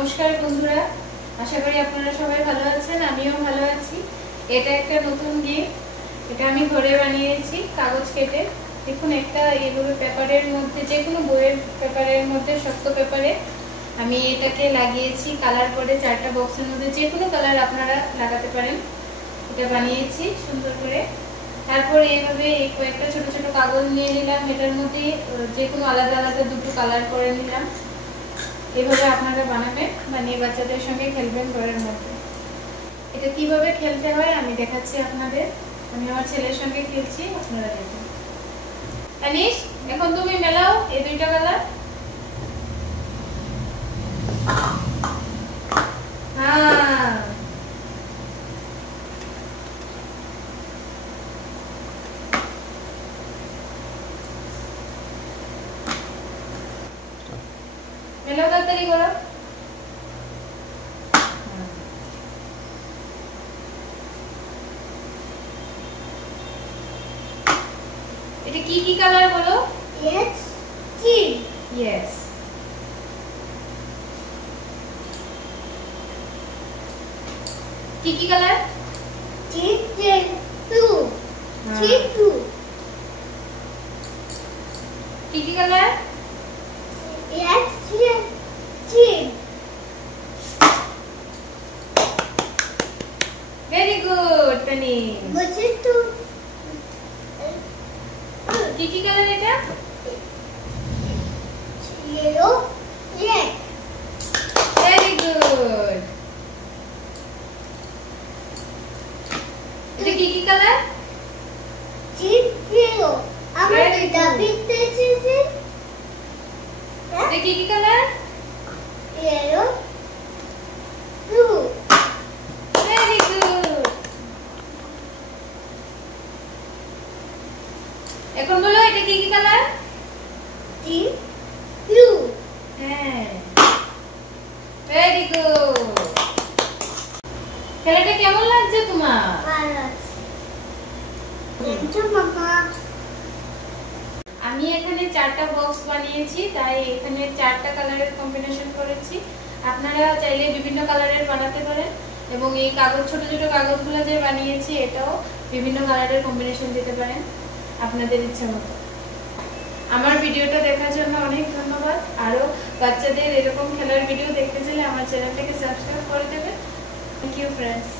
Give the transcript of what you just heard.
নমস্কার বন্ধুরা, আশা করি আপনারা সবাই ভালো আছেন। আমিও ভালো আছি। এটা একটা নতুন গিফট, এটা আমি ঘরে বানিয়েছি কাগজ কেটে। দেখুন, একটা এইভাবে পেপারের মধ্যে, যে কোনো বইয়ের পেপারের মধ্যে, শক্ত পেপারে আমি এটাকে লাগিয়েছি কালার করে। 4টা বক্সের মধ্যে যে কোনো কালার আপনারা লাগাতে পারেন। এটা বানিয়েছি সুন্দর করে। তারপর এইভাবে কয়েকটা ছোট ছোট কাগজ নিয়ে নিলাম, এটার মধ্যে যে কোনো আলাদা আলাদা দুটো কালার করে নিলাম। এভাবে আপনারা বানাবেন, বানিয়ে বাচ্চাদের সঙ্গে খেলবেন ঘরের মধ্যে। এটা কিভাবে খেলতে হয় আমি দেখাচ্ছি আপনাদের। আমি আমার ছেলের সঙ্গে খেলছি, আপনারা দেখুন। তানিশ, এখন তুমি মেলাও এই দুইটা কালার। হ্যাঁ, মেলাও, তাড়াতাড়ি করো। এটা কি কি কালার বলো? Yes. G. Yes. কি কি colour? G. Blue. G. Blue. কি কি colour? Yes. Yes. G. Very good Tanish. What's it to? কি কি কালার এটা? Yellow. Red. Very good. এটা কি কি কালার? G. Yellow. আমার দুইটা পিকতে এসেছে। এটা কি কি colour? Yellow. Blue. Very good. এখন বলো এটা কি কি কালার? G. Blue. হ্যাঁ, ভেরি গুড। খেলাটা কেমন লাগছে তোমার? Thank you, Mama. আমি এখানে 4টা বক্স বানিয়েছি, তাই এখানে 4টা কালারের কম্বিনেশন করেছি। আপনারা চাইলে বিভিন্ন কালারের বানাতে পারেন, এবং এই কাগজ, ছোট ছোট কাগজগুলো যে বানিয়েছি, এটাও বিভিন্ন কালারের কম্বিনেশন দিতে পারেন আপনাদের ইচ্ছা মতো। আমার ভিডিওটা দেখার জন্য অনেক ধন্যবাদ। আরো বাচ্চাদের এরকম খেলার ভিডিও দেখতে চাইলে আমার চ্যানেলটাকে সাবস্ক্রাইব করে দেবেন। Thank you friends.